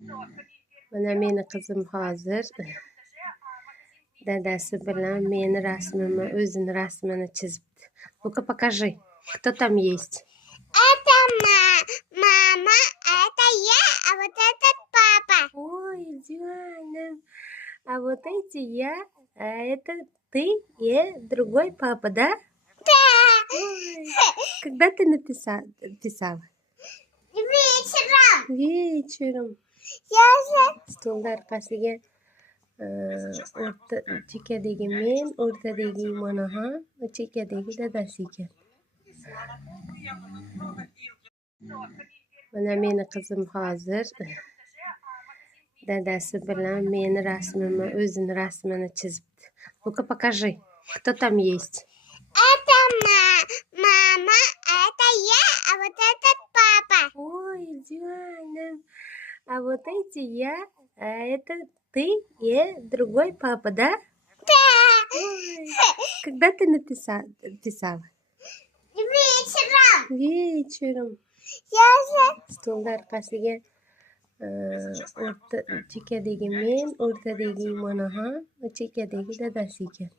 Mana meni qizim hozir dadasi bilan meni rasmimni, o'zini rasmini chizibdi. Ну-ка покажи, кто там есть. Это мама, это я, а вот этот папа. Ой, Диана, а вот эти я, а это ты и другой папа, да? Да. Ой, когда ты писала? Вечером. Вечером. Я же... Stolni orqasiga chekkadagi men, o'rtadagi Imonaxon, chekkadagi dadasi ekan. Mana meni qizim hozir dadasi bilan meni rasmimni, o'zini rasmini chizibdi. Ну-ка покажи, кто там есть. Это мама, это я, а вот этот папа. Ой, Диана, а вот эти я, а это ты и другой папа, да? Да. Ой, когда ты писала? Вечером. Вечером. Я же... Stolni orqasiga chekkadagi men, o'rtadagi Imonaxon, chekkadagi dadasi ekan.